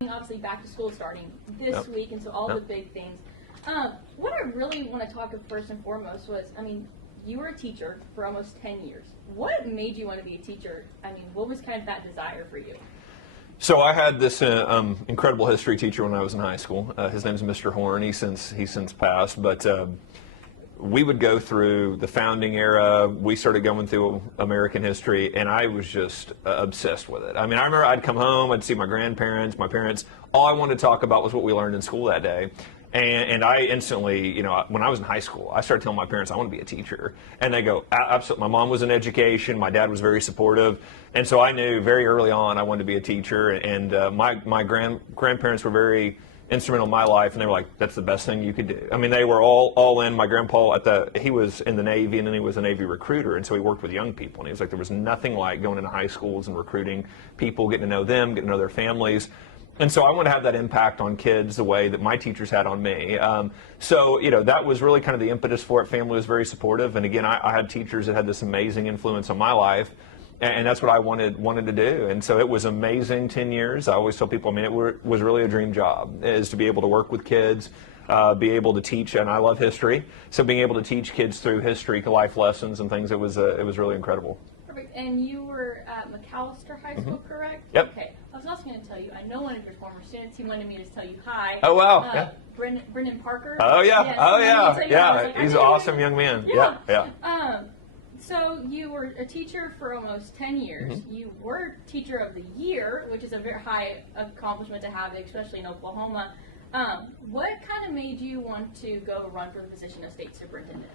obviously back to school starting this week, and so all the big things. What I really want to talk about first and foremost was, I mean, you were a teacher for almost 10 years. What made you want to be a teacher? I mean, what was kind of that desire for you? So I had this incredible history teacher when I was in high school. His name's Mr. Horn. He's since passed, but we would go through the founding era. We started going through American history, and I was just obsessed with it. I mean, I remember I'd come home, I'd see my grandparents, my parents. All I wanted to talk about was what we learned in school that day. And I instantly, you know, when I was in high school, I started telling my parents I want to be a teacher. And they go, absolutely. My mom was in education. My dad was very supportive. And so I knew very early on I wanted to be a teacher. And my grandparents were very instrumental in my life. And they were like, that's the best thing you could do. I mean, they were all in. My grandpa, he was in the Navy, and then he was a Navy recruiter. And so he worked with young people. And he was like, there was nothing like going into high schools and recruiting people, getting to know them, getting to know their families. And so I want to have that impact on kids the way that my teachers had on me. So, you know, that was really kind of the impetus for it. Family was very supportive. And again, I had teachers that had this amazing influence on my life. And that's what I wanted to do. And so it was amazing 10 years. I always tell people, I mean, it was really a dream job, is to be able to work with kids, be able to teach. And I love history. So being able to teach kids through history, life lessons and things, it was really incredible. Perfect. And you were at McAllister High School, correct? Yep. Okay. I was also going to tell you, I know one of your former students. He wanted me to tell you hi. Oh, wow. Yeah. Brendan Parker. Oh, yeah. Yes, Oh, yeah. Yeah. Like, he's an awesome young man. Yeah. Yeah. So you were a teacher for almost 10 years. Mm-hmm. You were Teacher of the Year, which is a very high accomplishment to have, especially in Oklahoma. What kind of made you want to go run for the position of state superintendent?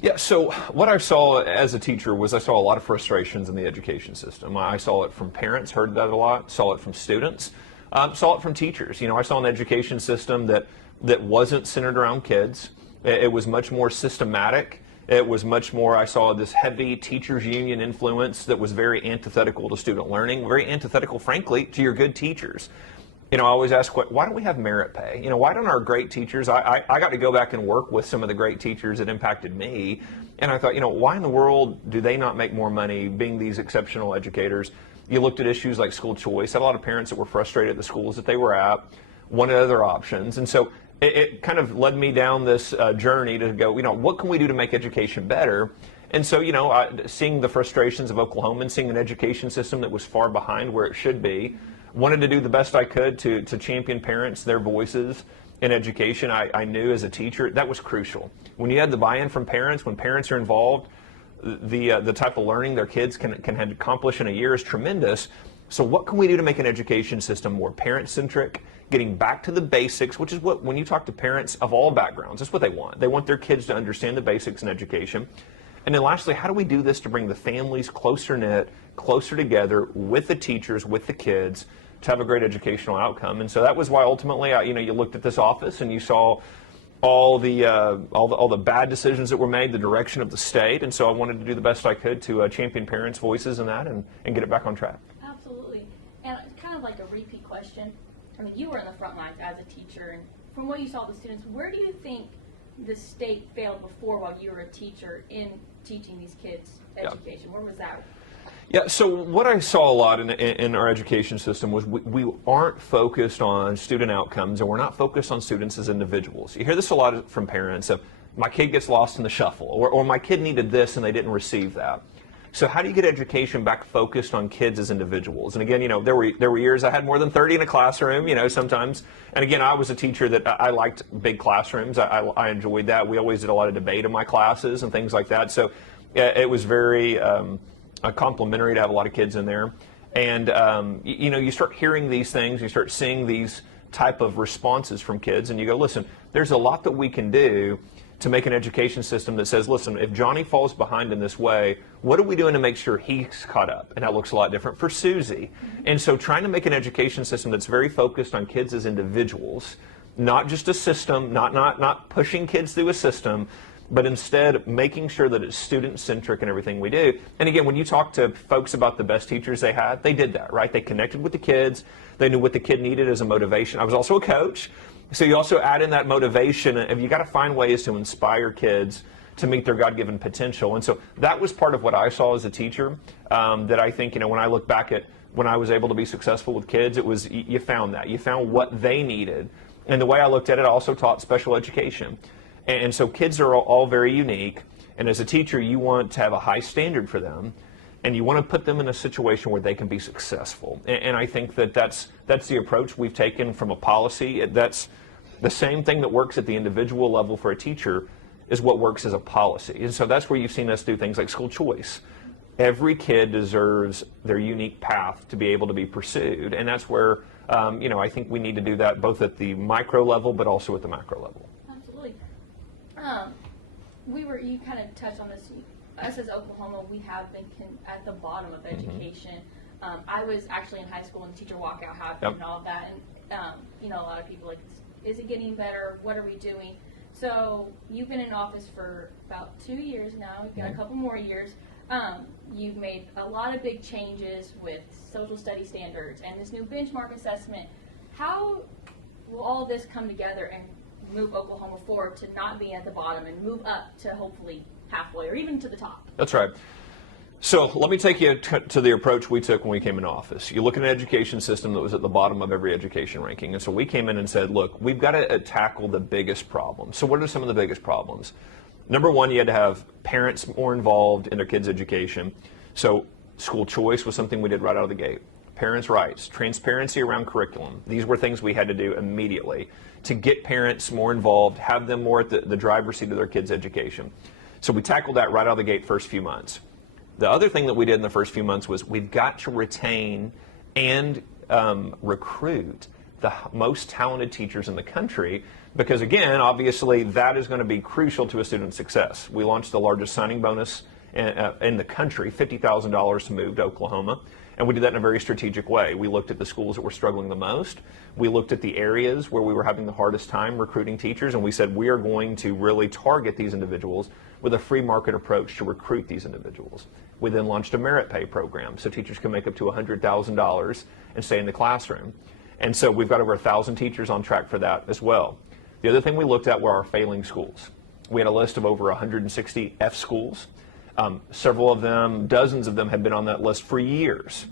Yeah, so what I saw as a teacher was I saw a lot of frustrations in the education system. I saw it from parents, heard that a lot, saw it from students, saw it from teachers. You know, I saw an education system that wasn't centered around kids. It was much more systematic. It was much more, I saw this heavy teachers union influence that was very antithetical to student learning, very antithetical, frankly, to your good teachers. You know, I always ask, why don't we have merit pay? You know, why don't our great teachers, I got to go back and work with some of the great teachers that impacted me, and I thought, you know, why in the world do they not make more money being these exceptional educators? You looked at issues like school choice. I had a lot of parents that were frustrated at the schools that they were at, wanted other options, and so it kind of led me down this journey to go, you know, what can we do to make education better? And so, you know, seeing the frustrations of Oklahoma and seeing an education system that was far behind where it should be, wanted to do the best I could to champion parents, their voices in education. I knew as a teacher that was crucial. When you had the buy-in from parents, when parents are involved, the type of learning their kids can accomplish in a year is tremendous. So what can we do to make an education system more parent-centric, getting back to the basics, which is what, when you talk to parents of all backgrounds, that's what they want. They want their kids to understand the basics in education. And then lastly, how do we do this to bring the families closer knit, closer together with the teachers, with the kids, to have a great educational outcome? And so that was why ultimately, you looked at this office and you saw all the bad decisions that were made, the direction of the state, and so I wanted to do the best I could to champion parents' voices in that and get it back on track. Absolutely. And kind of like a repeat question, I mean, you were in the front lines as a teacher, and from what you saw with the students, where do you think the state failed before while you were a teacher in teaching these kids education? Where was that? Yeah, so what I saw a lot in our education system was we aren't focused on student outcomes, and we're not focused on students as individuals. You hear this a lot from parents of, my kid gets lost in the shuffle, or my kid needed this and they didn't receive that. So how do you get education back focused on kids as individuals? And again, you know, there were years I had more than 30 in a classroom, you know, sometimes. And again, I was a teacher that I liked big classrooms. I enjoyed that. We always did a lot of debate in my classes and things like that. So it was very complimentary to have a lot of kids in there. And, you know, you start hearing these things, you start seeing these type of responses from kids, and you go, listen, there's a lot that we can do to make an education system that says, listen, if Johnny falls behind in this way, what are we doing to make sure he's caught up? And that looks a lot different for Susie. And so trying to make an education system that's very focused on kids as individuals, not just a system, not pushing kids through a system, but instead making sure that it's student-centric in everything we do. And again, when you talk to folks about the best teachers they had, they did that, right? They connected with the kids. They knew what the kid needed as a motivation. I was also a coach, so you also add in that motivation. And you got to find ways to inspire kids to meet their God-given potential. And so that was part of what I saw as a teacher, that I think, you know, when I look back at when I was able to be successful with kids, it was you found that. You found what they needed. And the way I looked at it, I also taught special education. And so kids are all very unique. And as a teacher, you want to have a high standard for them. And you want to put them in a situation where they can be successful. And I think that's the approach we've taken from a policy. That's the same thing that works at the individual level for a teacher is what works as a policy. And so that's where you've seen us do things like school choice. Every kid deserves their unique path to be able to be pursued. And that's where, I think we need to do that both at the micro level, but also at the macro level. Absolutely. You kind of touched on this. Us as Oklahoma, we have been at the bottom of education. I was actually in high school when the teacher walkout happened and all of that. And, a lot of people like, is it getting better? What are we doing? So you've been in office for about 2 years now. You've got a couple more years. You've made a lot of big changes with social study standards and this new benchmark assessment. How will all this come together and move Oklahoma forward to not be at the bottom and move up to hopefully halfway or even to the top? That's right. So let me take you to the approach we took when we came in office. You look at an education system that was at the bottom of every education ranking. And so we came in and said, look, we've got to tackle the biggest problems. So what are some of the biggest problems? Number one, you had to have parents more involved in their kids' education. So school choice was something we did right out of the gate. Parents' rights, transparency around curriculum. These were things we had to do immediately to get parents more involved, have them more at the driver's seat of their kids' education. So we tackled that right out of the gate first few months. The other thing that we did in the first few months was we've got to retain and recruit the most talented teachers in the country because, again, obviously that is going to be crucial to a student's success. We launched the largest signing bonus in the country, $50,000 to move to Oklahoma. And we did that in a very strategic way. We looked at the schools that were struggling the most. We looked at the areas where we were having the hardest time recruiting teachers, and we said we are going to really target these individuals with a free market approach to recruit these individuals. We then launched a merit pay program so teachers can make up to $100,000 and stay in the classroom. And so we've got over 1,000 teachers on track for that as well. The other thing we looked at were our failing schools. We had a list of over 160 F schools. Several of them, dozens of them, had been on that list for years.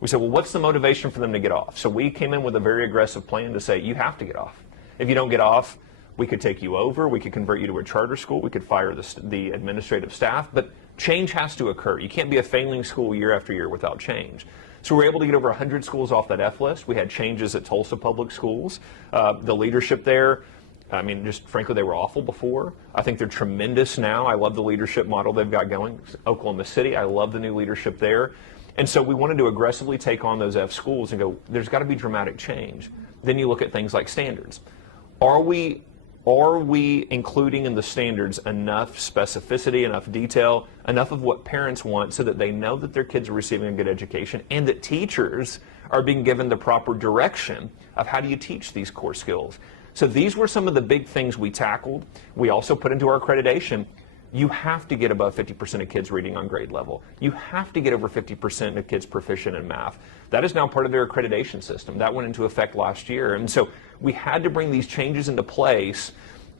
We said, well, what's the motivation for them to get off? So we came in with a very aggressive plan to say, you have to get off. If you don't get off, we could take you over, we could convert you to a charter school, we could fire the administrative staff, but change has to occur. You can't be a failing school year after year without change. So we were able to get over 100 schools off that F list. We had changes at Tulsa Public Schools. The leadership there, just frankly, they were awful before. I think they're tremendous now. I love the leadership model they've got going. Oklahoma City, I love the new leadership there. And so we wanted to aggressively take on those F schools and go, there's got to be dramatic change. Then you look at things like standards. Are we including in the standards enough specificity, enough detail, enough of what parents want so that they know that their kids are receiving a good education and that teachers are being given the proper direction of how do you teach these core skills? So these were some of the big things we tackled. We also put into our accreditation, you have to get above 50% of kids reading on grade level. You have to get over 50% of kids proficient in math. That is now part of their accreditation system. That went into effect last year. And so we had to bring these changes into place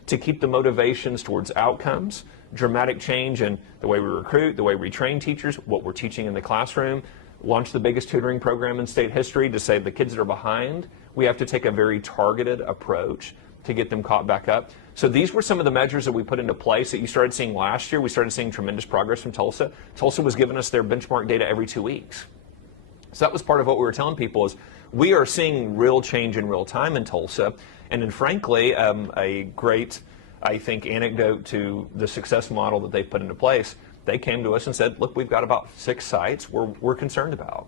to keep the motivations towards outcomes, dramatic change in the way we recruit, the way we train teachers, what we're teaching in the classroom, launch the biggest tutoring program in state history to say the kids that are behind, we have to take a very targeted approach to get them caught back up. So these were some of the measures that we put into place that you started seeing last year. We started seeing tremendous progress from Tulsa. Tulsa was giving us their benchmark data every 2 weeks. So that was part of what we were telling people is we are seeing real change in real time in Tulsa. And then frankly, a great, I think, anecdote to the success model that they put into place, they came to us and said, look, we've got about 6 sites we're concerned about.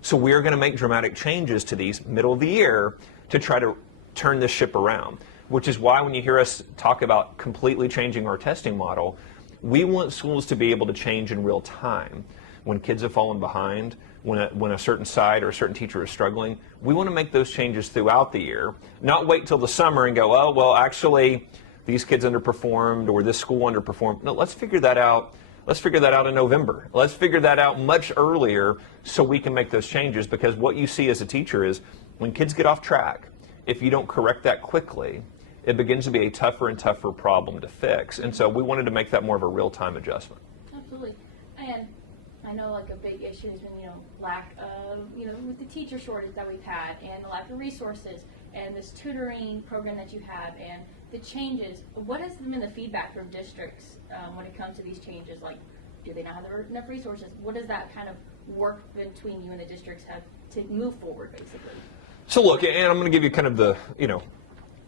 So we're going to make dramatic changes to these middle of the year to try to turn this ship around, which is why when you hear us talk about completely changing our testing model, we want schools to be able to change in real time. When kids have fallen behind, when a certain site or a certain teacher is struggling, we want to make those changes throughout the year, not wait till the summer and go, oh, well, actually, these kids underperformed or this school underperformed. No, let's figure that out. Let's figure that out in November. Let's figure that out much earlier so we can make those changes, because what you see as a teacher is when kids get off track, if you don't correct that quickly, it begins to be a tougher and tougher problem to fix. And so we wanted to make that more of a real-time adjustment. Absolutely. And I know like a big issue has been, lack of, with the teacher shortage that we've had and the lack of resources and this tutoring program that you have and the changes. What has been the feedback from districts when it comes to these changes? Like, do they not have enough resources? What does that kind of work between you and the districts have to move forward, basically? So look, and I'm going to give you kind of the,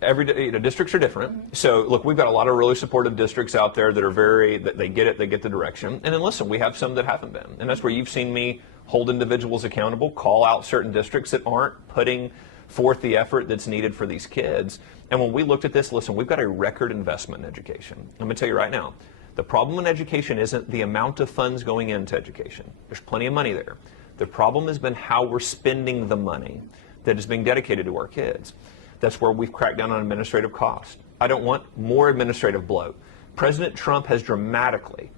every districts are different. Mm-hmm. So look, we've got a lot of really supportive districts out there that are that they get it, they get the direction. And then listen, we have some that haven't been. And that's where you've seen me hold individuals accountable, call out certain districts that aren't putting forth the effort that's needed for these kids. And when we looked at this, listen, we've got a record investment in education. I'm going to tell you right now, the problem in education isn't the amount of funds going into education. There's plenty of money there. The problem has been how we're spending the money that is being dedicated to our kids. That's where we've cracked down on administrative cost. I don't want more administrative bloat. President Trump has dramatically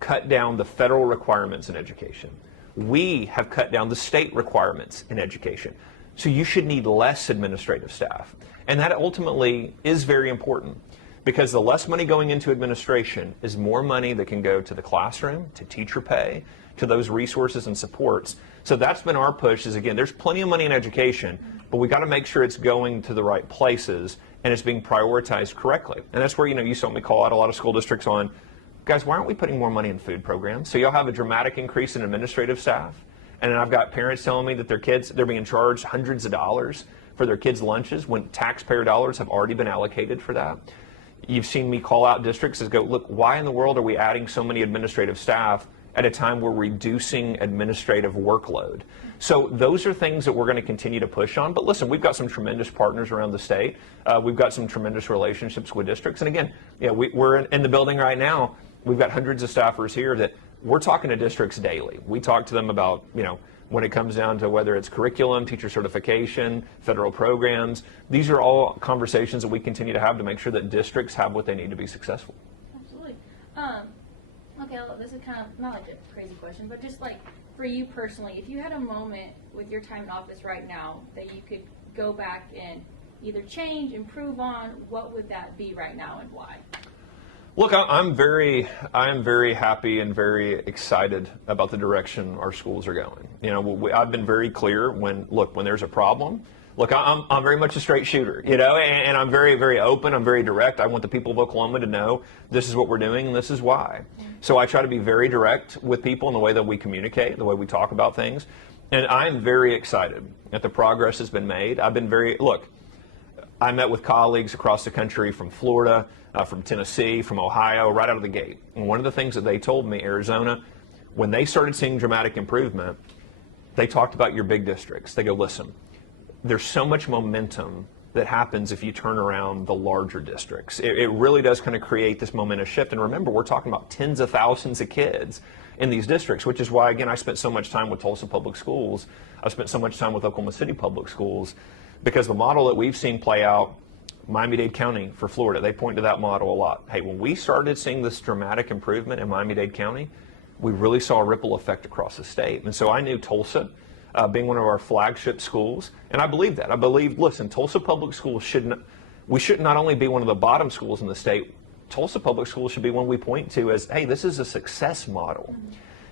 cut down the federal requirements in education. We have cut down the state requirements in education. So you should need less administrative staff. And that ultimately is very important, because the less money going into administration is more money that can go to the classroom, to teacher pay, to those resources and supports. So that's been our push is, again, there's plenty of money in education, but we got to make sure it's going to the right places and it's being prioritized correctly. And that's where, you saw me call out a lot of school districts on, guys, why aren't we putting more money in food programs? So you'll have a dramatic increase in administrative staff. And then I've got parents telling me that their kids, they're being charged hundreds of dollars for their kids' lunches when taxpayer dollars have already been allocated for that. You've seen me call out districts as go, look, why in the world are we adding so many administrative staff at a time we're reducing administrative workload? So those are things that we're going to continue to push on. But listen, we've got some tremendous partners around the state. We've got some tremendous relationships with districts. And again, we're in the building right now. We've got hundreds of staffers here that we're talking to districts daily. We talk to them about, when it comes down to whether it's curriculum, teacher certification, federal programs. These are all conversations that we continue to have to make sure that districts have what they need to be successful. Absolutely. Okay, well, this is kind of not like a crazy question, but just like for you personally, if you had a moment with your time in office right now that you could go back and either change, improve on, what would that be right now and why? Look, I'm very happy and very excited about the direction our schools are going. I've been very clear when there's a problem. Look, I'm very much a straight shooter, and I'm very, very open. I'm very direct. I want the people of Oklahoma to know this is what we're doing and this is why. So I try to be very direct with people in the way that we communicate, the way we talk about things. And I'm very excited that the progress has been made. I met with colleagues across the country from Florida, from Tennessee, from Ohio, right out of the gate. And one of the things that they told me, Arizona, when they started seeing dramatic improvement, they talked about your big districts. They go, listen, there's so much momentum that happens if you turn around the larger districts. It really does kind of create this momentous shift. And remember, we're talking about tens of thousands of kids in these districts, which is why, again, I spent so much time with Tulsa Public Schools. I've spent so much time with Oklahoma City Public Schools, because the model that we've seen play out, Miami-Dade County for Florida, they point to that model a lot. Hey, when we started seeing this dramatic improvement in Miami-Dade County, we really saw a ripple effect across the state. And so I knew Tulsa, being one of our flagship schools, and I believe that. I believe, listen, Tulsa Public Schools we should not only be one of the bottom schools in the state, Tulsa Public Schools should be one we point to as, hey, this is a success model.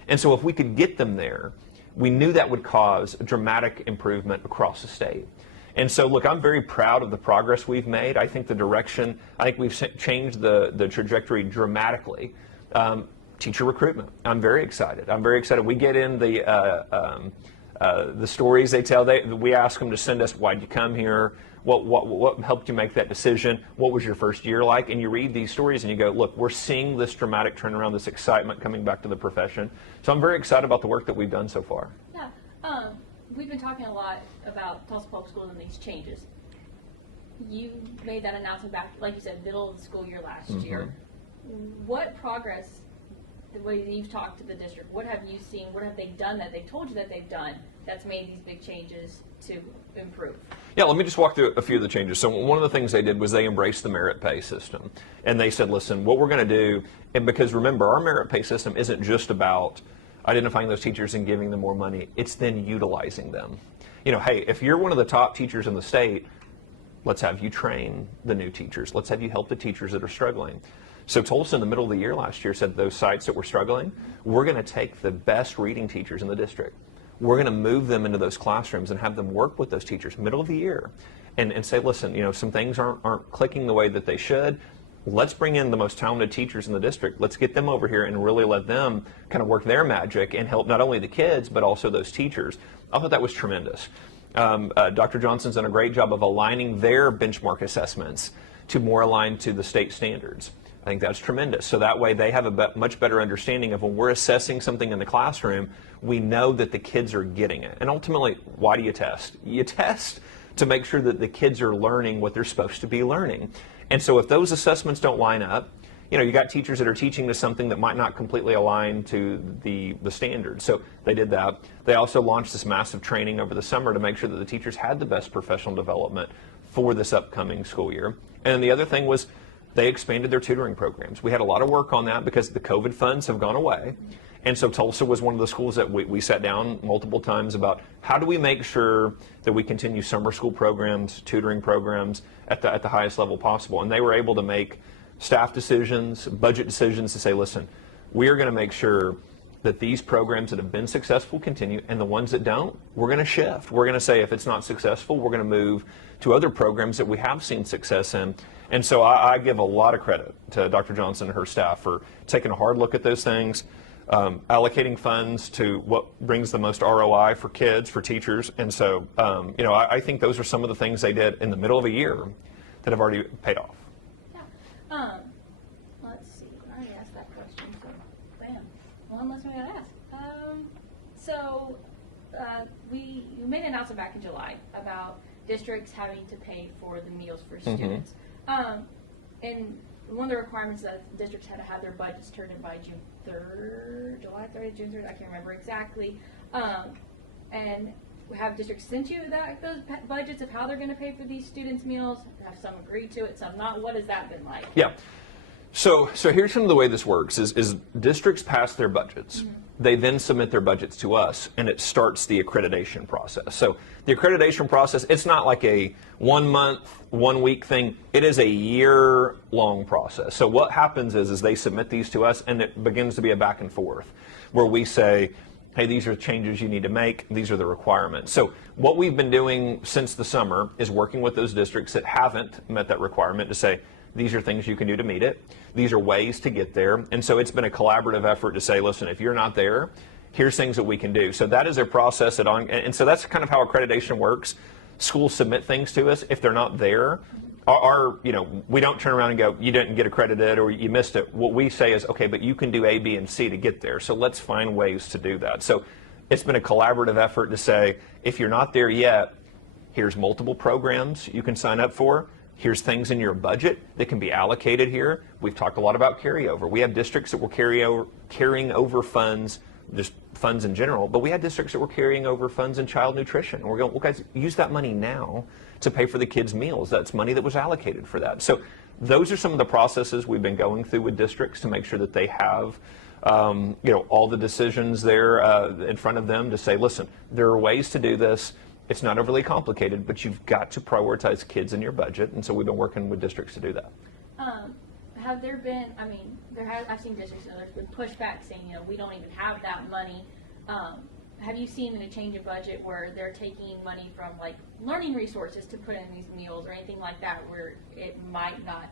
And so if we could get them there, we knew that would cause a dramatic improvement across the state. And so, look, I'm very proud of the progress we've made. I think we've changed the trajectory dramatically. Teacher recruitment, I'm very excited. We get in the stories they tell. We ask them to send us, why'd you come here? What helped you make that decision? What was your first year like? And you read these stories and you go, look, we're seeing this dramatic turnaround, this excitement coming back to the profession. So I'm very excited about the work that we've done so far. Yeah. We've been talking a lot about Tulsa Public Schools and these changes. You made that announcement back, like you said, middle of the school year last year. What progress, the way you've talked to the district, what have you seen, what have they done that they've told you that they've done that's made these big changes to improve? Yeah, let me just walk through a few of the changes. So one of the things they did was they embraced the merit pay system. And they said, listen, what we're going to do, and because remember, our merit pay system isn't just about identifying those teachers and giving them more money, it's then utilizing them. Hey, if you're one of the top teachers in the state, let's have you train the new teachers. Let's have you help the teachers that are struggling. So Tulsa in the middle of the year last year said those sites that were struggling, we're going to take the best reading teachers in the district. We're going to move them into those classrooms and have them work with those teachers middle of the year and say, listen, some things aren't clicking the way that they should. Let's bring in the most talented teachers in the district. Let's get them over here and really let them kind of work their magic and help not only the kids, but also those teachers. I thought that was tremendous. Dr. Johnson's done a great job of aligning their benchmark assessments to more aligned to the state standards. I think that's tremendous. So that way they have a much better understanding of when we're assessing something in the classroom, we know that the kids are getting it. And ultimately, why do you test? You test to make sure that the kids are learning what they're supposed to be learning. And so if those assessments don't line up, you got teachers that are teaching to something that might not completely align to the standards. So they did that. They also launched this massive training over the summer to make sure that the teachers had the best professional development for this upcoming school year. And the other thing was they expanded their tutoring programs. We had a lot of work on that because the COVID funds have gone away. And so Tulsa was one of the schools that we sat down multiple times about how do we make sure that we continue summer school programs, tutoring programs at the highest level possible. And they were able to make staff decisions, budget decisions to say, listen, we are going to make sure that these programs that have been successful continue, and the ones that don't, we're going to shift. We're going to say if it's not successful, we're going to move to other programs that we have seen success in. And so I give a lot of credit to Dr. Johnson and her staff for taking a hard look at those things, allocating funds to what brings the most ROI for kids, for teachers. And so, I think those are some of the things they did in the middle of a year that have already paid off. Let's see. I already asked that question, so bam. One less one I gotta ask. You made an announcement back in July about districts having to pay for the meals for students. And one of the requirements that districts had to have their budgets turned in by June 3rd, July 30th, June 3rd, I can't remember exactly. And have districts sent you those budgets of how they're going to pay for these students' meals? Have some agreed to it, some not? What has that been like? Yeah. So here's some of the way this works is districts pass their budgets. Mm-hmm. They then submit their budgets to us, and it starts the accreditation process. So the accreditation process, it's not like a 1 month, 1 week thing. It is a year-long process. So what happens is they submit these to us, and it begins to be a back and forth where we say, hey, these are changes you need to make. These are the requirements. So what we've been doing since the summer is working with those districts that haven't met that requirement to say, these are things you can do to meet it. These are ways to get there. And so it's been a collaborative effort to say, listen, if you're not there, here's things that we can do. So that is a process and so that's kind of how accreditation works. Schools submit things to us. If they're not there, we don't turn around and go, you didn't get accredited or you missed it. What we say is, okay, but you can do A, B, and C to get there. So let's find ways to do that. So it's been a collaborative effort to say, if you're not there yet, here's multiple programs you can sign up for. Here's things in your budget that can be allocated here. We've talked a lot about carryover. We have districts that were carrying over funds, just funds in general, but we had districts that were carrying over funds in child nutrition. And we're going, well, guys, use that money now to pay for the kids' meals. That's money that was allocated for that. So those are some of the processes we've been going through with districts to make sure that they have all the decisions there in front of them to say, listen, there are ways to do this. It's not overly complicated, but you've got to prioritize kids in your budget, and so we've been working with districts to do that. Have there been, I've seen districts and there's been pushback saying, we don't even have that money. Have you seen a change in budget where they're taking money from like learning resources to put in these meals or anything like that where it might not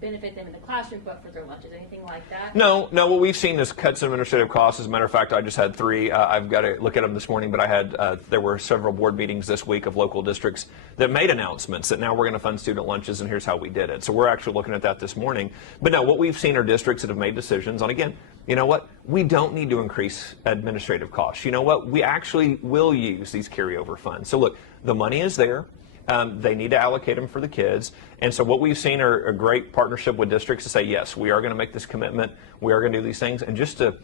benefit them in the classroom but for their lunches, anything like that? No, what we've seen is cuts in administrative costs. As a matter of fact, I just had 3. I've got to look at them this morning, but I had there were several board meetings this week of local districts that made announcements that now we're going to fund student lunches and here's how we did it. So we're actually looking at that this morning. But no, what we've seen are districts that have made decisions on, again, you know what, we don't need to increase administrative costs. You know what, we actually will use these carryover funds. So look, the money is there. They need to allocate them for the kids. And so what we've seen are a great partnership with districts to say, yes, we are going to make this commitment. We are going to do these things. And just to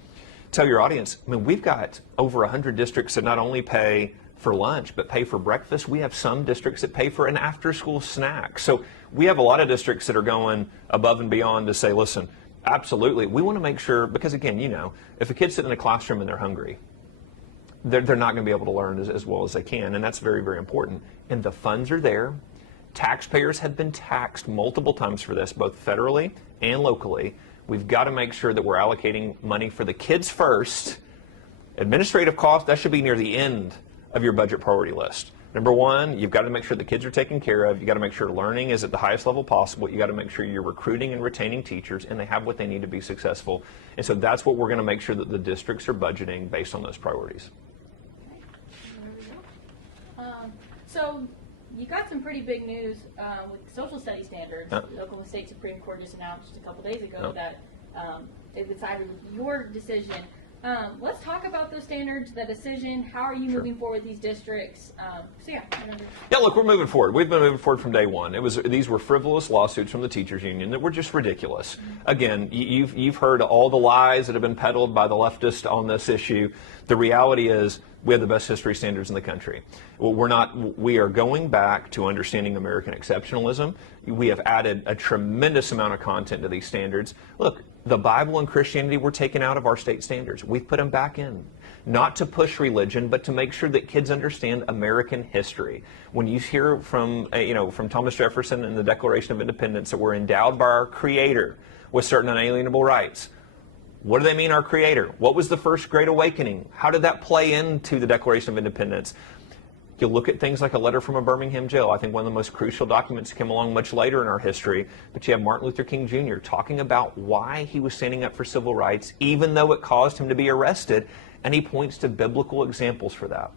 tell your audience, we've got over 100 districts that not only pay for lunch, but pay for breakfast. We have some districts that pay for an after-school snack. So we have a lot of districts that are going above and beyond to say, listen, absolutely, we want to make sure, because again, if a kid's sitting in a classroom and they're hungry, they're not going to be able to learn as well as they can, and that's very, very important. And the funds are there. Taxpayers have been taxed multiple times for this, both federally and locally. We've got to make sure that we're allocating money for the kids first. Administrative costs, that should be near the end of your budget priority list. Number one, you've got to make sure the kids are taken care of. You've got to make sure learning is at the highest level possible. You've got to make sure you're recruiting and retaining teachers and they have what they need to be successful. And so that's what we're going to make sure that the districts are budgeting based on those priorities. So you got some pretty big news with social studies standards. The Oklahoma State Supreme Court just announced a couple days ago that they decided with your decision. Let's talk about those standards, the decision. How are you moving forward with these districts? Yeah, look, we're moving forward. We've been moving forward from day one. These were frivolous lawsuits from the teachers union that were just ridiculous. Again, you've heard all the lies that have been peddled by the leftists on this issue. The reality is we have the best history standards in the country. We are going back to understanding American exceptionalism. We have added a tremendous amount of content to these standards. Look, the Bible and Christianity were taken out of our state standards. We've put them back in, not to push religion, but to make sure that kids understand American history. When you hear from Thomas Jefferson and the Declaration of Independence that we're endowed by our Creator with certain unalienable rights, what do they mean, our Creator? What was the first Great Awakening? How did that play into the Declaration of Independence? You look at things like a letter from a Birmingham jail. I think one of the most crucial documents came along much later in our history. But you have Martin Luther King Jr. talking about why he was standing up for civil rights, even though it caused him to be arrested. And he points to biblical examples for that.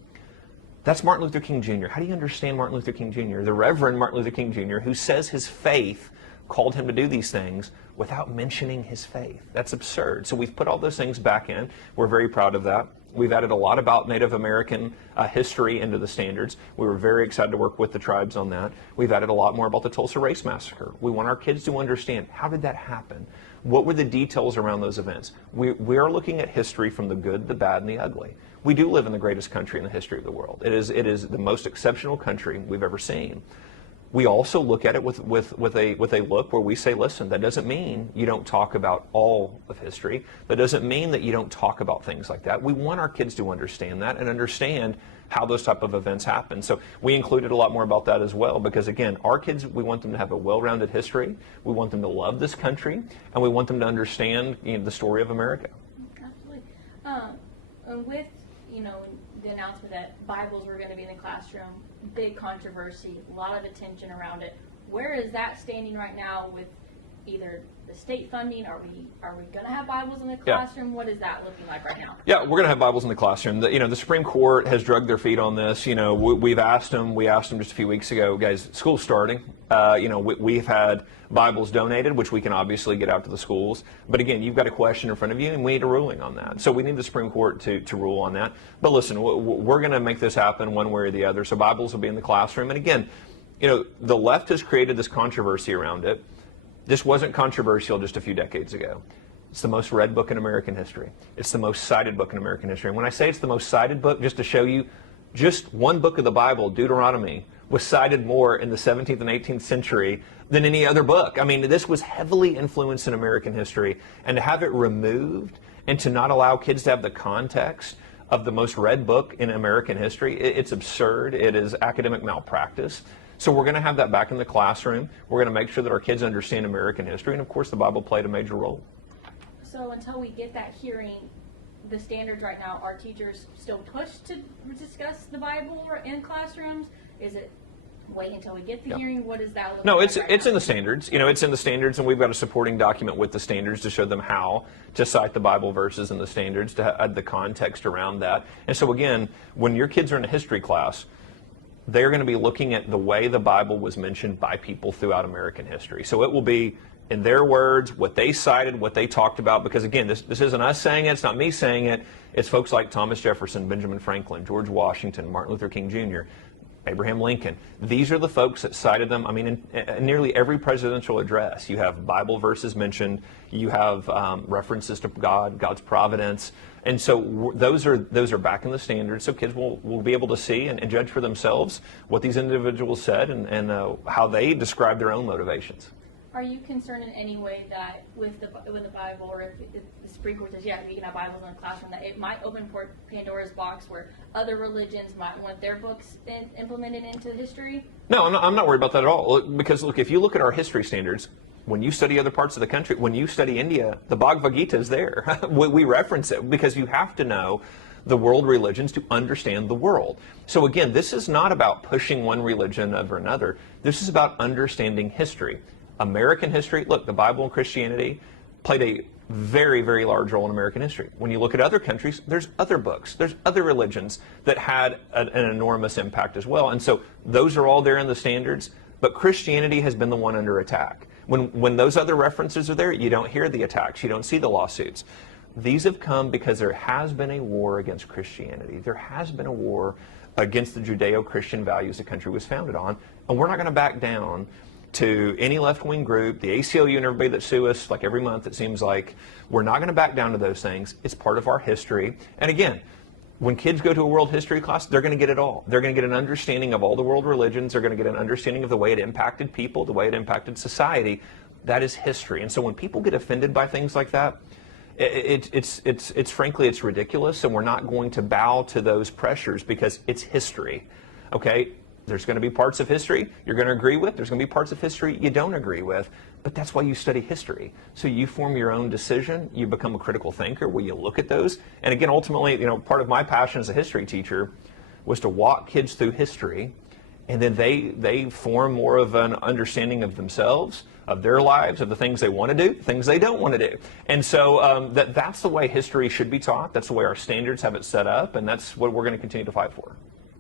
That's Martin Luther King Jr. How do you understand Martin Luther King Jr., the Reverend Martin Luther King Jr., who says his faith called him to do these things without mentioning his faith? That's absurd. So we've put all those things back in. We're very proud of that. We've added a lot about Native American history into the standards. We were very excited to work with the tribes on that. We've added a lot more about the Tulsa Race Massacre. We want our kids to understand, how did that happen? What were the details around those events? We are looking at history from the good, the bad, and the ugly. We do live in the greatest country in the history of the world. It is the most exceptional country we've ever seen. We also look at it with a look where we say, listen, that doesn't mean you don't talk about all of history. That doesn't mean that you don't talk about things like that. We want our kids to understand that and understand how those type of events happen. So we included a lot more about that as well, because again, our kids, we want them to have a well-rounded history. We want them to love this country, and we want them to understand the story of America. Absolutely. And with the announcement that Bibles were going to be in the classroom, big controversy, a lot of attention around it. Where is that standing right now with either the state funding? Are we going to have Bibles in the classroom? Yeah. What is that looking like right now? Yeah, we're going to have Bibles in the classroom. The Supreme Court has dragged their feet on this. We asked them just a few weeks ago, guys, school's starting. We've had Bibles donated, which we can obviously get out to the schools. But again, you've got a question in front of you, and we need a ruling on that. So we need the Supreme Court to rule on that. But listen, we're going to make this happen one way or the other. So Bibles will be in the classroom. And again, the left has created this controversy around it. This wasn't controversial just a few decades ago. It's the most read book in American history. It's the most cited book in American history. And when I say it's the most cited book, just to show you, just one book of the Bible, Deuteronomy, was cited more in the 17th and 18th century than any other book. I mean, this was heavily influenced in American history. And to have it removed and to not allow kids to have the context of the most read book in American history, it's absurd. It is academic malpractice. So we're going to have that back in the classroom. We're going to make sure that our kids understand American history. And of course, the Bible played a major role. So until we get that hearing, the standards right now, are teachers still pushed to discuss the Bible in classrooms? Is it wait until we get the hearing? What is that look like? No, it's in the standards. It's in the standards, and we've got a supporting document with the standards to show them how to cite the Bible verses in the standards, to add the context around that. And so again, when your kids are in a history class, they're going to be looking at the way the Bible was mentioned by people throughout American history. So it will be, in their words, what they cited, what they talked about, because again, this isn't us saying it, it's not me saying it, it's folks like Thomas Jefferson, Benjamin Franklin, George Washington, Martin Luther King Jr., Abraham Lincoln. These are the folks that cited them. I mean, in nearly every presidential address, you have Bible verses mentioned, you have references to God's providence. And so those are back in the standards, so kids will be able to see and judge for themselves what these individuals said and how they describe their own motivations. Are you concerned in any way that with the Bible, or if the Supreme Court says, yeah, you can have Bibles in the classroom, that it might open Pandora's box where other religions might want their books implemented into history? No, I'm not worried about that at all. Because look, if you look at our history standards, when you study other parts of the country, when you study India, the Bhagavad Gita is there. we reference it because you have to know the world religions to understand the world. So again, this is not about pushing one religion over another. This is about understanding history. American history, look, the Bible and Christianity played a very, very large role in American history. When you look at other countries, there's other books, there's other religions that had an enormous impact as well. And so those are all there in the standards, but Christianity has been the one under attack. When those other references are there, you don't hear the attacks, you don't see the lawsuits. These have come because there has been a war against Christianity. There has been a war against the Judeo-Christian values the country was founded on, and we're not going to back down to any left-wing group, the ACLU and everybody that sue us like every month, it seems like. We're not going to back down to those things. It's part of our history. And again, when kids go to a world history class, they're going to get it all. They're going to get an understanding of all the world religions. They're going to get an understanding of the way it impacted people, the way it impacted society. That is history. And so when people get offended by things like that, it's frankly, it's ridiculous, and we're not going to bow to those pressures because it's history. Okay? There's going to be parts of history you're going to agree with. There's going to be parts of history you don't agree with. But that's why you study history. So you form your own decision. You become a critical thinker where you look at those. And again, ultimately, part of my passion as a history teacher was to walk kids through history, and then they form more of an understanding of themselves, of their lives, of the things they want to do, things they don't want to do. And so that's the way history should be taught. That's the way our standards have it set up, and that's what we're going to continue to fight for.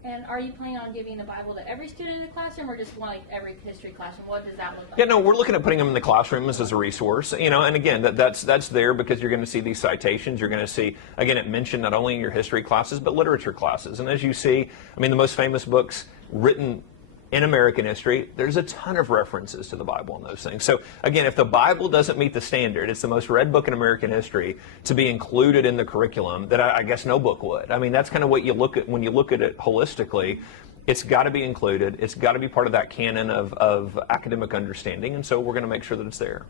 And are you planning on giving the Bible to every student in the classroom, or just one, like every history classroom? What does that look like? Yeah, no, we're looking at putting them in the classrooms as a resource. And again, that's there because you're going to see these citations. You're going to see, again, it mentioned not only in your history classes, but literature classes. And as you see, the most famous books written in American history, there's a ton of references to the Bible and those things. So again, if the Bible doesn't meet the standard, it's the most read book in American history, to be included in the curriculum, that I guess no book would. That's kind of what you look at when you look at it holistically. It's got to be included. It's got to be part of that canon of academic understanding, and so we're going to make sure that it's there.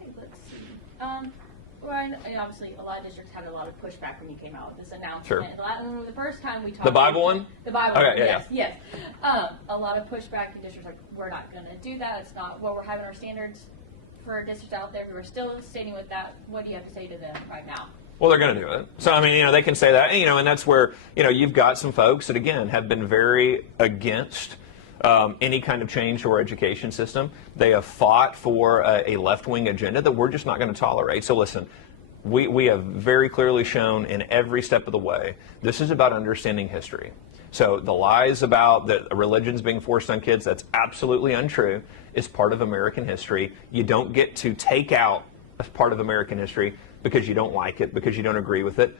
Okay, let's see. Ryan, obviously, a lot of districts had a lot of pushback when you came out with this announcement. Sure. The first time we talked, the Bible one? The Bible okay, one, yeah, yes. A lot of pushback in districts like, we're not going to do that. It's not what we're having our standards for our districts out there. We're still staying with that. What do you have to say to them right now? Well, they're going to do it. So, they can say that, and that's where, you've got some folks that, again, have been very against any kind of change to our education system. They have fought for a left-wing agenda that we're just not going to tolerate. So listen, we have very clearly shown in every step of the way, this is about understanding history. So the lies about the religions being forced on kids, that's absolutely untrue. It's part of American history. You don't get to take out a part of American history because you don't like it, because you don't agree with it.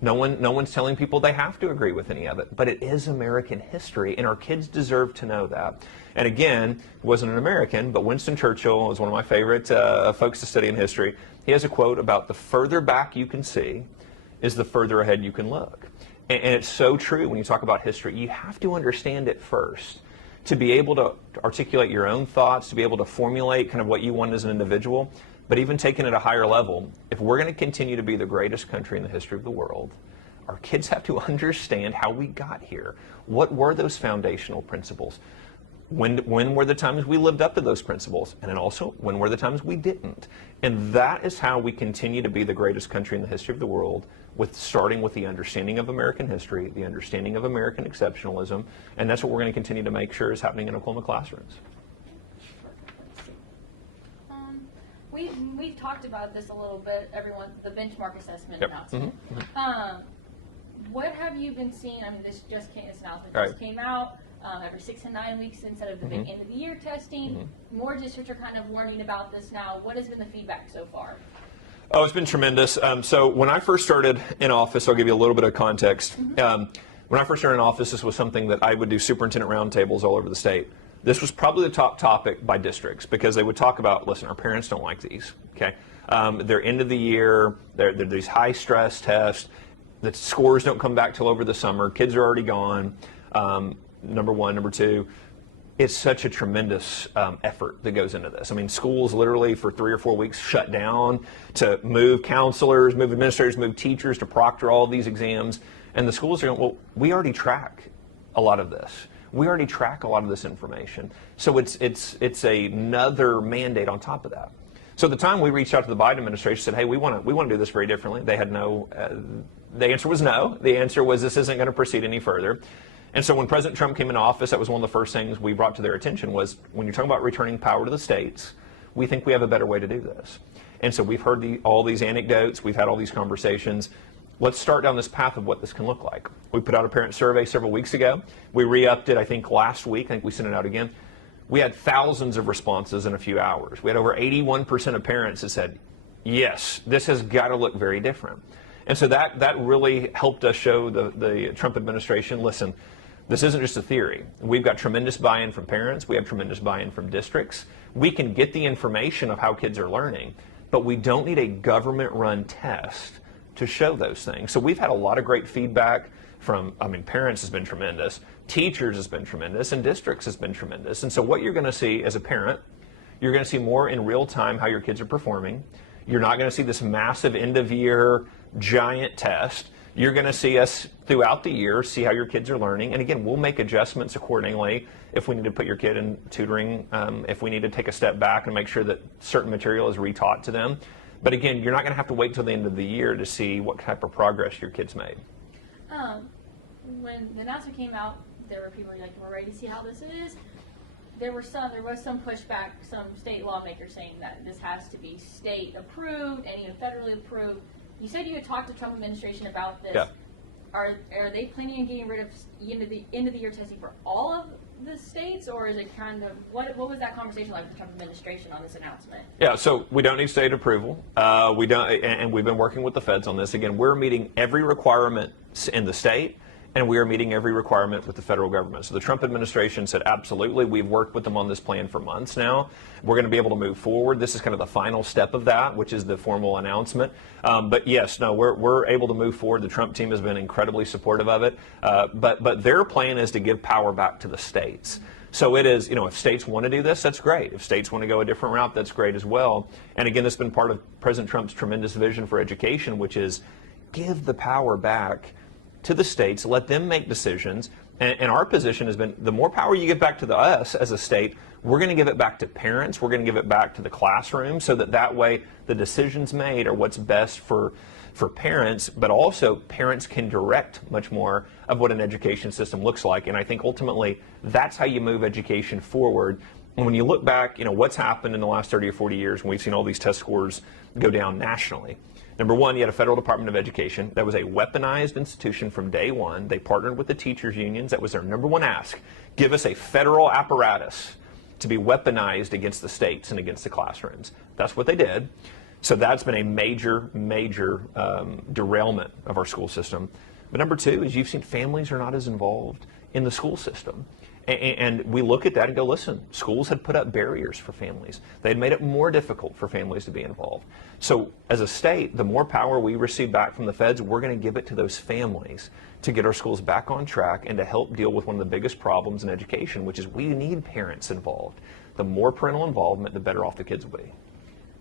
No one's telling people they have to agree with any of it, but it is American history, and our kids deserve to know that. And again, he wasn't an American, but Winston Churchill is one of my favorite folks to study in history. He has a quote about the further back you can see is the further ahead you can look. And it's so true when you talk about history. You have to understand it first to be able to articulate your own thoughts, to be able to formulate kind of what you want as an individual. But even taken at a higher level, if we're going to continue to be the greatest country in the history of the world, our kids have to understand how we got here. What were those foundational principles? When were the times we lived up to those principles? And then also, when were the times we didn't? And that is how we continue to be the greatest country in the history of the world, starting with the understanding of American history, the understanding of American exceptionalism, and that's what we're going to continue to make sure is happening in Oklahoma classrooms. We've talked about this a little bit, everyone, the benchmark assessment Yep. announcement. What have you been seeing? This announcement just came out every 6 to 9 weeks instead of the big end of the year testing. More districts are kind of learning about this now. What has been the feedback so far? Oh, it's been tremendous. So when I first started in office, I'll give you a little bit of context. When I first started in office, this was something that I would do superintendent roundtables all over the state. This was probably the top topic by districts because they would talk about, listen, our parents don't like these, okay? They're end of the year, they're these high stress tests, the scores don't come back till over the summer, kids are already gone, number one. Number two, it's such a tremendous effort that goes into this. I mean, schools literally for 3 or 4 weeks shut down to move counselors, move administrators, move teachers to proctor all of these exams. And the schools are going, well, we already track a lot of this. We already track a lot of this information. So it's another mandate on top of that. So at the time we reached out to the Biden administration, said, hey, we want to do this very differently. They had no, the answer was no. The answer was this isn't going to proceed any further. And so when President Trump came into office, that was one of the first things we brought to their attention was when you're talking about returning power to the states, we think we have a better way to do this. And so we've heard all these anecdotes, we've had all these conversations. Let's start down this path of what this can look like. We put out a parent survey several weeks ago. We re-upped it, I think, last week. I think we sent it out again. We had thousands of responses in a few hours. We had over 81% of parents that said, yes, this has got to look very different. And so that really helped us show the Trump administration, listen, this isn't just a theory. We've got tremendous buy-in from parents. We have tremendous buy-in from districts. We can get the information of how kids are learning, but we don't need a government-run test to show those things. So we've had a lot of great feedback from, parents has been tremendous, teachers has been tremendous, and districts has been tremendous. And so what you're going to see as a parent, you're going to see more in real time how your kids are performing. You're not going to see this massive end-of-year giant test. You're going to see us throughout the year, see how your kids are learning. And again, we'll make adjustments accordingly if we need to put your kid in tutoring, if we need to take a step back and make sure that certain material is retaught to them. But again, you're not going to have to wait till the end of the year to see what type of progress your kids made. When the announcement came out, there were people like, we're ready to see how this is. There was some pushback, some state lawmakers saying that this has to be state approved and even federally approved. You said you had talked to the Trump administration about this. Yeah. Are they planning on getting rid of end of the year testing for all of the states, or is it kind of what was that conversation like with the Trump administration on this announcement? Yeah, so we don't need state approval. We don't, and we've been working with the feds on this. Again, we're meeting every requirement in the state, and we are meeting every requirement with the federal government. So the Trump administration said, absolutely, we've worked with them on this plan for months now. We're going to be able to move forward. This is kind of the final step of that, which is the formal announcement. But yes, no, we're able to move forward. The Trump team has been incredibly supportive of it. But their plan is to give power back to the states. So it is, if states want to do this, that's great. If states want to go a different route, that's great as well. And again, this has been part of President Trump's tremendous vision for education, which is give the power back to the states, let them make decisions. And our position has been the more power you give back to us as a state, we're going to give it back to parents, we're going to give it back to the classroom so that way the decisions made are what's best for parents, but also parents can direct much more of what an education system looks like. And I think ultimately that's how you move education forward. And when you look back, what's happened in the last 30 or 40 years when we've seen all these test scores go down nationally. Number one, you had a federal Department of Education that was a weaponized institution from day one. They partnered with the teachers' unions. That was their number one ask. Give us a federal apparatus to be weaponized against the states and against the classrooms. That's what they did. So that's been a major, major derailment of our school system. But number two is you've seen families are not as involved in the school system. And we look at that and go, listen, schools had put up barriers for families. They had made it more difficult for families to be involved. So as a state, the more power we receive back from the feds, we're going to give it to those families to get our schools back on track and to help deal with one of the biggest problems in education, which is we need parents involved. The more parental involvement, the better off the kids will be.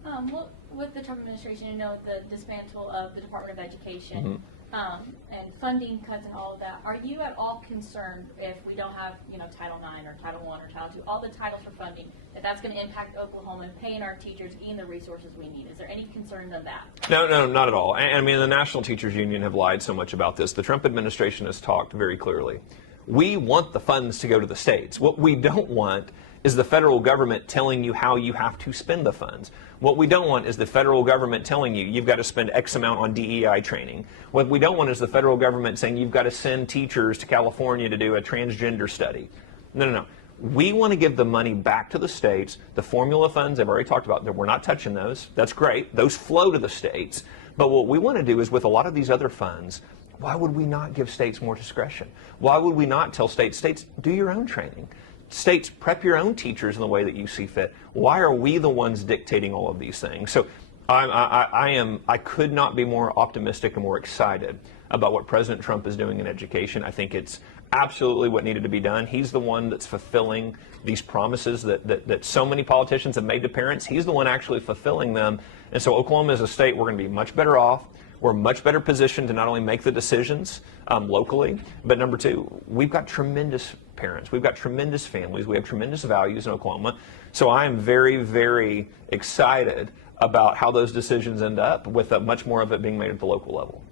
Well, with the Trump administration, the dismantle of the Department of Education, and funding cuts and all of that, are you at all concerned if we don't have, Title IX or Title I or Title II, all the titles for funding, that's going to impact Oklahoma and paying our teachers, getting the resources we need? Is there any concern of that? No, not at all. And the National Teachers Union have lied so much about this. The Trump administration has talked very clearly. We want the funds to go to the states. What we don't want is the federal government telling you how you have to spend the funds. What we don't want is the federal government telling you you've got to spend X amount on DEI training. What we don't want is the federal government saying you've got to send teachers to California to do a transgender study. No. We want to give the money back to the states. The formula funds, I've already talked about, we're not touching those. That's great. Those flow to the states. But what we want to do is with a lot of these other funds, why would we not give states more discretion? Why would we not tell states, do your own training? States, prep your own teachers in the way that you see fit. Why are we the ones dictating all of these things? So I could not be more optimistic and more excited about what President Trump is doing in education. I think it's absolutely what needed to be done. He's the one that's fulfilling these promises that so many politicians have made to parents. He's the one actually fulfilling them. And so Oklahoma as a state, we're going to be much better off. We're much better positioned to not only make the decisions locally, but number two, we've got tremendous parents. We've got tremendous families. We have tremendous values in Oklahoma. So I am very, very excited about how those decisions end up, with much more of it being made at the local level.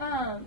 Okay.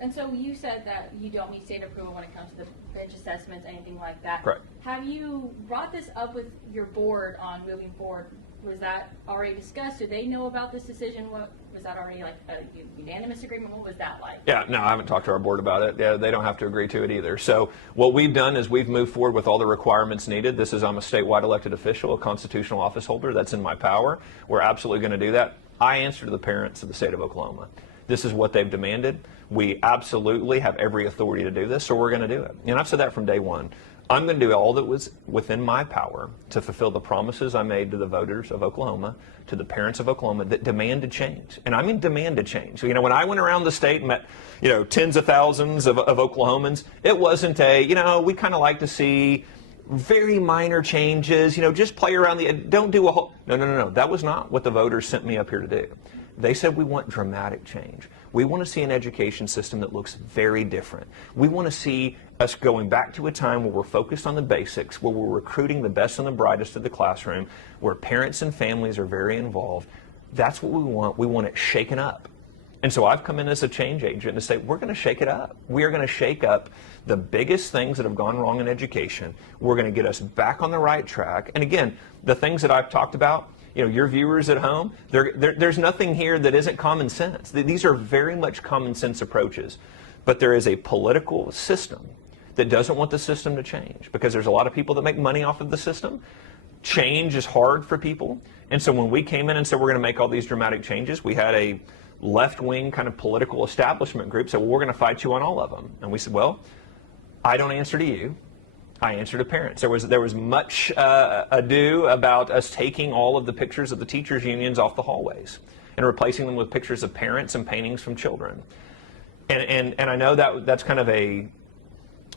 And so you said that you don't need state approval when it comes to the bench assessments, anything like that. Correct. Have you brought this up with your board on moving forward? Was that already discussed? Did they know about this decision? What was that already like a unanimous agreement? What was that like? Yeah, no, I haven't talked to our board about it. Yeah, they don't have to agree to it either. So what we've done is we've moved forward with all the requirements needed. This is, I'm a statewide elected official, a constitutional office holder. That's in my power. We're absolutely going to do that. I answer to the parents of the state of Oklahoma. This is what they've demanded. We absolutely have every authority to do this, so we're going to do it. And I've said that from day one. I'm going to do all that was within my power to fulfill the promises I made to the voters of Oklahoma, to the parents of Oklahoma that demanded change. And I mean demanded change. So, when I went around the state and met, tens of thousands of Oklahomans, it wasn't we kind of like to see very minor changes, just play around don't do a whole, no. That was not what the voters sent me up here to do. They said we want dramatic change. We want to see an education system that looks very different. We want to see us going back to a time where we're focused on the basics, where we're recruiting the best and the brightest of the classroom, where parents and families are very involved. That's what we want. We want it shaken up. And so I've come in as a change agent to say, we're going to shake it up. We are going to shake up the biggest things that have gone wrong in education. We're going to get us back on the right track. And again, the things that I've talked about, your viewers at home, there's nothing here that isn't common sense. These are very much common sense approaches. But there is a political system that doesn't want the system to change, because there's a lot of people that make money off of the system. Change is hard for people. And so when we came in and said we're going to make all these dramatic changes, we had a left-wing kind of political establishment group say, well, we're going to fight you on all of them. And we said, well, I don't answer to you. I answer to parents. There was much ado about us taking all of the pictures of the teachers' unions off the hallways and replacing them with pictures of parents and paintings from children. And I know that's kind of a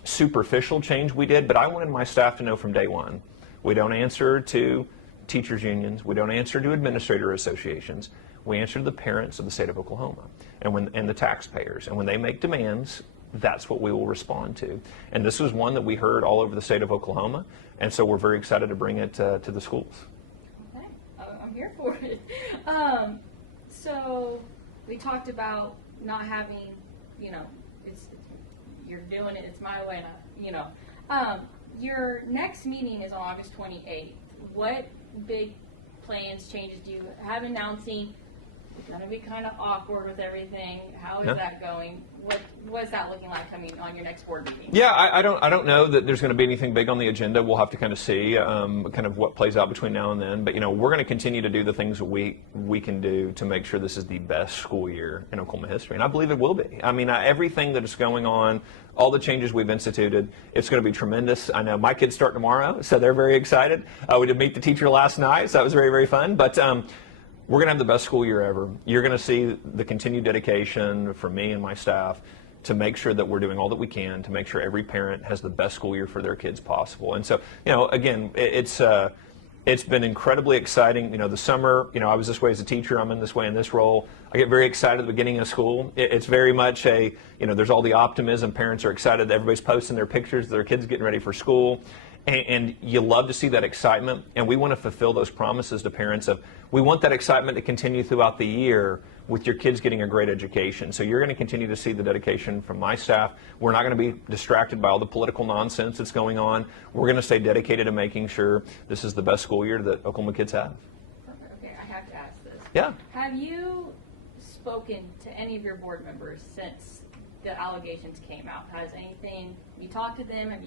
superficial change we did, but I wanted my staff to know from day one, we don't answer to teachers' unions. We don't answer to administrator associations. We answer to the parents of the state of Oklahoma and the taxpayers. And when they make demands, that's what we will respond to. And this was one that we heard all over the state of Oklahoma, and so we're very excited to bring it to the schools. Okay, I'm here for it. So we talked about not having, you're doing it, it's my way, your next meeting is on August 28th. What big plans, changes do you have announcing? It's going to be kind of awkward with everything. How is that going? What's that looking like coming on your next board meeting? Yeah, I don't know that there's going to be anything big on the agenda. We'll have to kind of see kind of what plays out between now and then. But we're going to continue to do the things that we can do to make sure this is the best school year in Oklahoma history, and I believe it will be. I mean, everything that is going on, all the changes we've instituted, it's going to be tremendous. I know my kids start tomorrow, so they're very excited. We did meet the teacher last night, so that was very, very fun. But we're going to have the best school year ever. You're going to see the continued dedication from me and my staff to make sure that we're doing all that we can to make sure every parent has the best school year for their kids possible. And so, again, it's been incredibly exciting. The summer, I was this way as a teacher. I'm in this way in this role. I get very excited at the beginning of school. It's very much there's all the optimism. Parents are excited. Everybody's posting their pictures of their kids getting ready for school. And you love to see that excitement, and we want to fulfill those promises to parents of, we want that excitement to continue throughout the year with your kids getting a great education. So you're going to continue to see the dedication from my staff. We're not going to be distracted by all the political nonsense that's going on. We're going to stay dedicated to making sure this is the best school year that Oklahoma kids have. Perfect. Okay, I have to ask this. Yeah. Have you spoken to any of your board members since the allegations came out? Has you talked to them? Has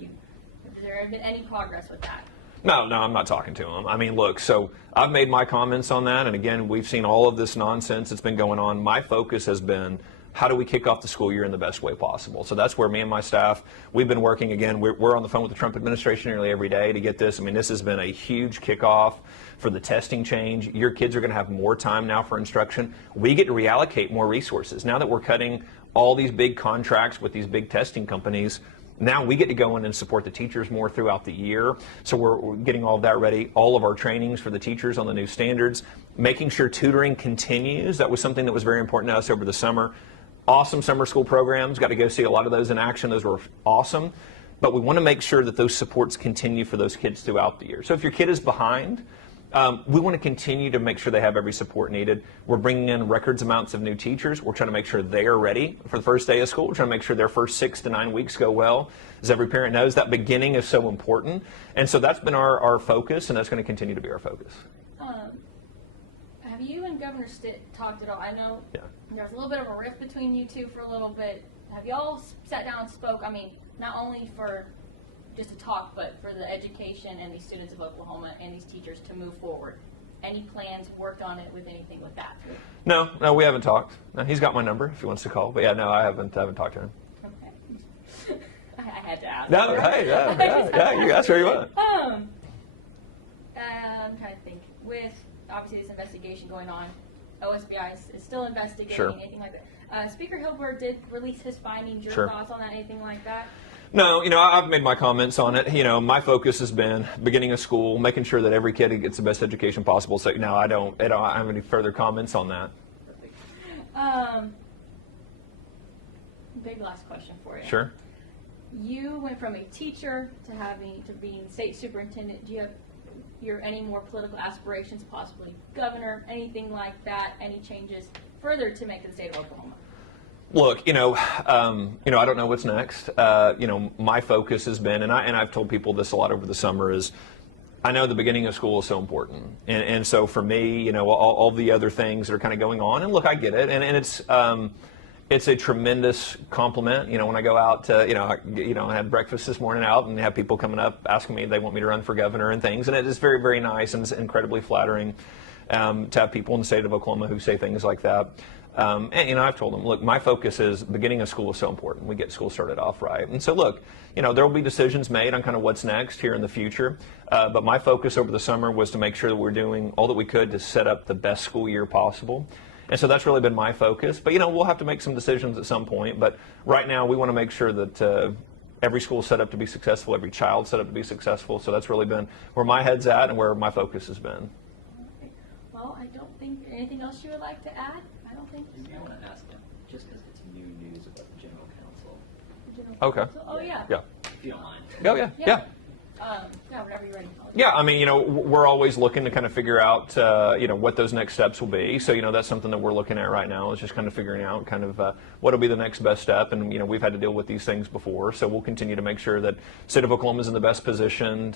there been any progress with that? No, I'm not talking to them. I mean, look, so I've made my comments on that, and again, we've seen all of this nonsense that's been going on. My focus has been, how do we kick off the school year in the best way possible? So that's where me and my staff, we've been working. Again, we're on the phone with the Trump administration nearly every day to get this. I mean, this has been a huge kickoff for the testing change. Your kids are going to have more time now for instruction. We get to reallocate more resources. Now that we're cutting all these big contracts with these big testing companies. Now we get to go in and support the teachers more throughout the year. So we're getting all of that ready, all of our trainings for the teachers on the new standards, making sure tutoring continues. That was something that was very important to us over the summer. Awesome summer school programs, got to go see a lot of those in action. Those were awesome. But we want to make sure that those supports continue for those kids throughout the year. So if your kid is behind, we want to continue to make sure they have every support needed. We're bringing in records amounts of new teachers. We're trying to make sure they are ready for the first day of school. We're trying to make sure their first 6 to 9 weeks go well. As every parent knows, that beginning is so important. And so that's been our focus, and that's going to continue to be our focus. Have you and Governor Stitt talked at all? I know there was a little bit of a rift between you two for a little bit. Have y'all sat down and spoke? I mean, not only for just to talk, but for the education and the students of Oklahoma and these teachers to move forward. Any plans worked on it with anything with that? No, we haven't talked. No, he's got my number if he wants to call. But yeah, no, I haven't talked to him. Okay. I had to ask. No, hey, yeah, you ask where you want. I'm trying to think. With obviously this investigation going on, OSBI is still investigating, anything like that. Speaker Hilbert did release his findings. Your thoughts on that? Anything like that? No, I've made my comments on it. My focus has been beginning of school, making sure that every kid gets the best education possible. So no, I don't have any further comments on that. Perfect. Big last question for you. Sure. You went from a teacher to being state superintendent. Do you have any more political aspirations, possibly governor, anything like that? Any changes further to make to the state of Oklahoma? Look, I don't know what's next. My focus has been, and I've told people this a lot over the summer, is I know the beginning of school is so important. And so for me, all the other things that are kind of going on, and look, I get it. And it's a tremendous compliment. When I go out to, I had breakfast this morning out and have people coming up asking me they want me to run for governor and things. And it is very, very nice and it's incredibly flattering to have people in the state of Oklahoma who say things like that. And I've told them, look, my focus is beginning of school is so important. We get school started off right. And so look, there will be decisions made on kind of what's next here in the future. But my focus over the summer was to make sure that we're doing all that we could to set up the best school year possible. And so that's really been my focus. But, we'll have to make some decisions at some point. But right now we want to make sure that every school is set up to be successful, every child set up to be successful. So that's really been where my head's at and where my focus has been. Okay. Well, I don't think anything else you would like to add? I don't think so. I want to ask him, just because it's new news about the general counsel. Okay. Counsel? Oh, yeah. Yeah. If you don't mind. Oh, yeah. Yeah. Whenever you're ready. Yeah, we're always looking to kind of figure out, what those next steps will be. So, that's something that we're looking at right now is just kind of figuring out kind of what will be the next best step. And, we've had to deal with these things before. So we'll continue to make sure that the state of Oklahoma is in the best position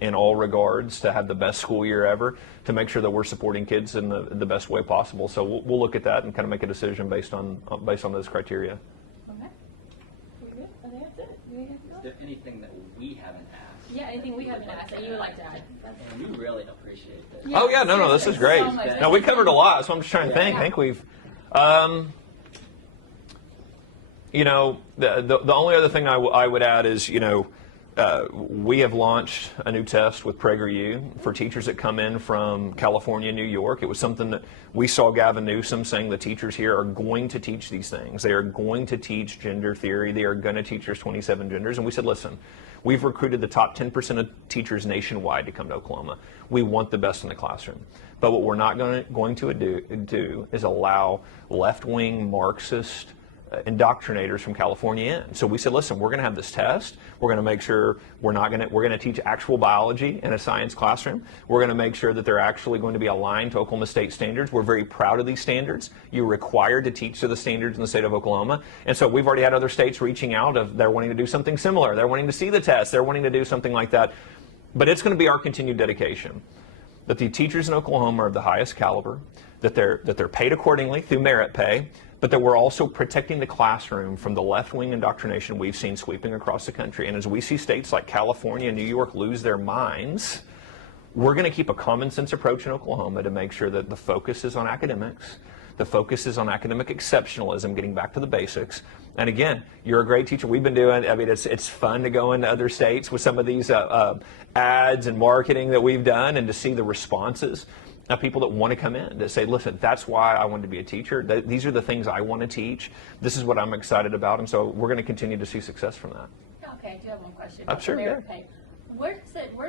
in all regards to have the best school year ever, to make sure that we're supporting kids in the best way possible. So we'll look at that and kind of make a decision based on those criteria. Okay. We good? I think that's it. Do we have to go? Is there anything that we haven't asked? Yeah, anything we haven't asked that you would like to add? And we really appreciate this. Yeah. Oh yeah, no, this is great. So much. No, we covered a lot, so I'm just trying to think. I think we've, the only other thing I would add is, we have launched a new test with PragerU for teachers that come in from California, New York. It was something that we saw Gavin Newsom saying the teachers here are going to teach these things. They are going to teach gender theory. They are going to teach there's 27 genders. And we said, listen, we've recruited the top 10% of teachers nationwide to come to Oklahoma. We want the best in the classroom. But what we're not going to do is allow left-wing Marxist indoctrinators from California in. So we said, listen, we're going to have this test. We're going to make sure we're going to teach actual biology in a science classroom. We're going to make sure that they're actually going to be aligned to Oklahoma State standards. We're very proud of these standards. You're required to teach to the standards in the state of Oklahoma. And so we've already had other states reaching out they're wanting to do something similar. They're wanting to see the test. They're wanting to do something like that. But it's going to be our continued dedication that the teachers in Oklahoma are of the highest caliber, that they're paid accordingly through merit pay, but that we're also protecting the classroom from the left-wing indoctrination we've seen sweeping across the country. And as we see states like California and New York lose their minds, we're going to keep a common sense approach in Oklahoma to make sure that the focus is on academics, the focus is on academic exceptionalism, getting back to the basics. And again, you're a great teacher. We've been doing, it's fun to go into other states with some of these ads and marketing that we've done and to see the responses. people that want to come in to say, listen, that's why I wanted to be a teacher. These are the things I want to teach. This is what I'm excited about. And so we're going to continue to see success from that. Okay, I do have one question. Sure, Merit yeah. pay. Where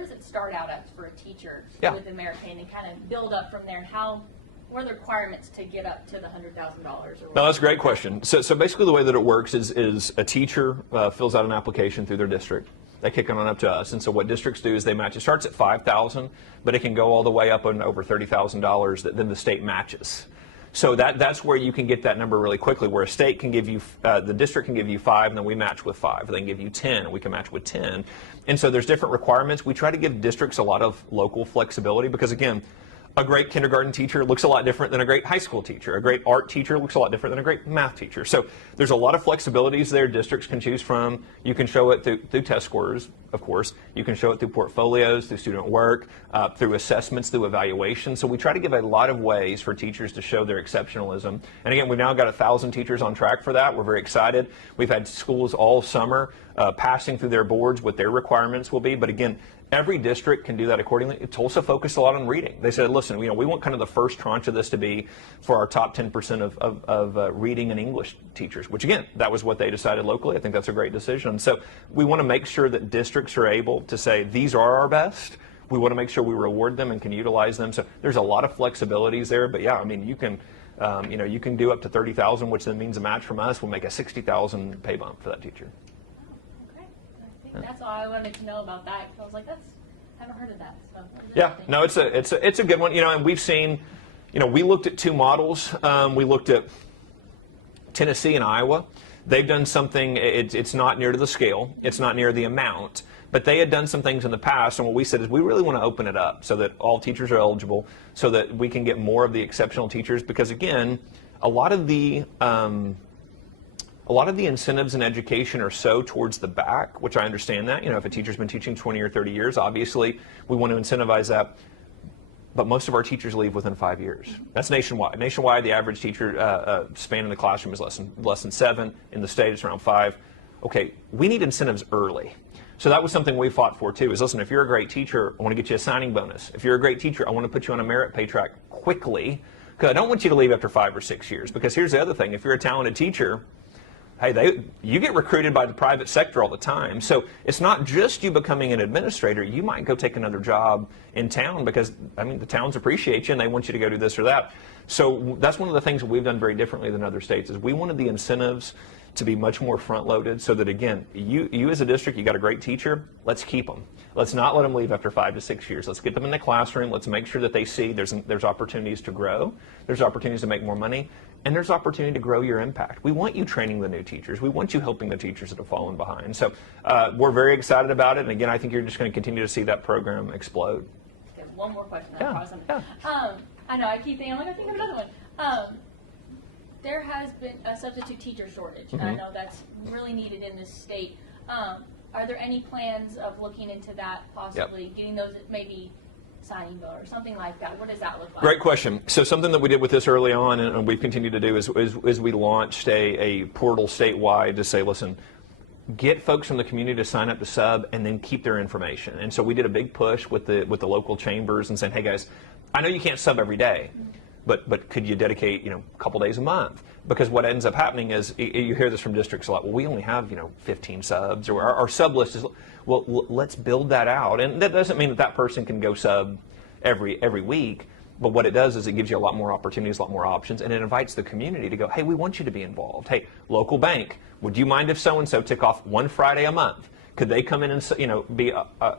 does it start out at for a teacher Yeah. with the merit pay, and then kind of build up from there? And what are the requirements to get up to the $100,000? No, that's a great question. So basically the way that it works is a teacher fills out an application through their district. They kick it on up to us. And so what districts do is they match. It starts at $5,000, but it can go all the way up and over $30,000 that then the state matches. So that's where you can get that number really quickly, where a state can give you, the district can give you 5, and then we match with 5. They can give you 10, and we can match with 10. And so there's different requirements. We try to give districts a lot of local flexibility because, again, a great kindergarten teacher looks a lot different than a great high school teacher. A great art teacher looks a lot different than a great math teacher. So there's a lot of flexibilities there districts can choose from. You can show it through test scores, of course. You can show it through portfolios, through student work, through assessments, through evaluation. So we try to give a lot of ways for teachers to show their exceptionalism. And again, we've now got 1,000 teachers on track for that. We're very excited. We've had schools all summer passing through their boards what their requirements will be. But again, every district can do that accordingly. Tulsa focused a lot on reading. They said, listen, we want kind of the first tranche of this to be for our top 10% of reading and English teachers, which again, that was what they decided locally. I think that's a great decision. So we want to make sure that districts are able to say, these are our best. We want to make sure we reward them and can utilize them. So there's a lot of flexibilities there. But yeah, I mean, you can do up to $30,000, which then means a match from us will make a $60,000 pay bump for that teacher. That's all I wanted to know about that. I was like, I haven't heard of that. So yeah, no, it's a good one. And we've seen, we looked at 2 models. We looked at Tennessee and Iowa. They've done something. It's not near to the scale. It's not near the amount. But they had done some things in the past, and what we said is we really want to open it up so that all teachers are eligible, so that we can get more of the exceptional teachers. Because again, a lot of the incentives in education are so towards the back, which I understand that. If a teacher's been teaching 20 or 30 years, obviously we want to incentivize that. But most of our teachers leave within 5 years. That's nationwide. Nationwide, the average teacher span in the classroom is less than 7. In the state, it's around 5. Okay, we need incentives early. So that was something we fought for too, is listen, if you're a great teacher, I want to get you a signing bonus. If you're a great teacher, I want to put you on a merit pay track quickly, because I don't want you to leave after 5 or 6 years. Because here's the other thing, if you're a talented teacher, hey, you get recruited by the private sector all the time. So it's not just you becoming an administrator. You might go take another job in town because, the towns appreciate you and they want you to go do this or that. So that's one of the things that we've done very differently than other states, is we wanted the incentives to be much more front-loaded so that, again, you as a district, you got a great teacher, let's keep them. Let's not let them leave after 5 to 6 years. Let's get them in the classroom. Let's make sure that they see there's opportunities to grow. There's opportunities to make more money. And there's opportunity to grow your impact. We want you training the new teachers. We want you helping the teachers that have fallen behind. So we're very excited about it. And again, I think you're just going to continue to see that program explode. Okay, one more question. Yeah. I know, I keep thinking, I'm going to think of another one. There has been a substitute teacher shortage. And I know that's really needed in this state. Are there any plans of looking into that, possibly getting those maybe signing bill or something like that? What does that look like? Great question. So something that we did with this early on, and we've continued to do, is we launched a portal statewide to say, listen, get folks from the community to sign up to sub and then keep their information. And so we did a big push with the local chambers and saying, hey guys, I know you can't sub every day, but could you dedicate a couple days a month? Because what ends up happening is, you hear this from districts a lot, well, we only have 15 subs, or our sub list is, well, let's build that out. And that doesn't mean that person can go sub every week, but what it does is it gives you a lot more opportunities, a lot more options, and it invites the community to go, hey, we want you to be involved. Hey, local bank, would you mind if so-and-so took off one Friday a month? Could they come in and be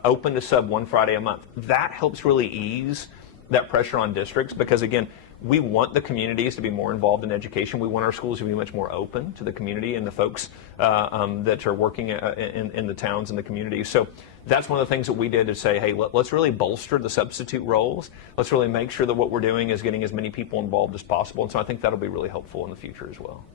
open to sub one Friday a month? That helps really ease that pressure on districts, because again, we want the communities to be more involved in education. We want our schools to be much more open to the community and the folks that are working in the towns and the communities. So that's one of the things that we did, to say, hey, let's really bolster the substitute roles. Let's really make sure that what we're doing is getting as many people involved as possible. And so I think that'll be really helpful in the future as well.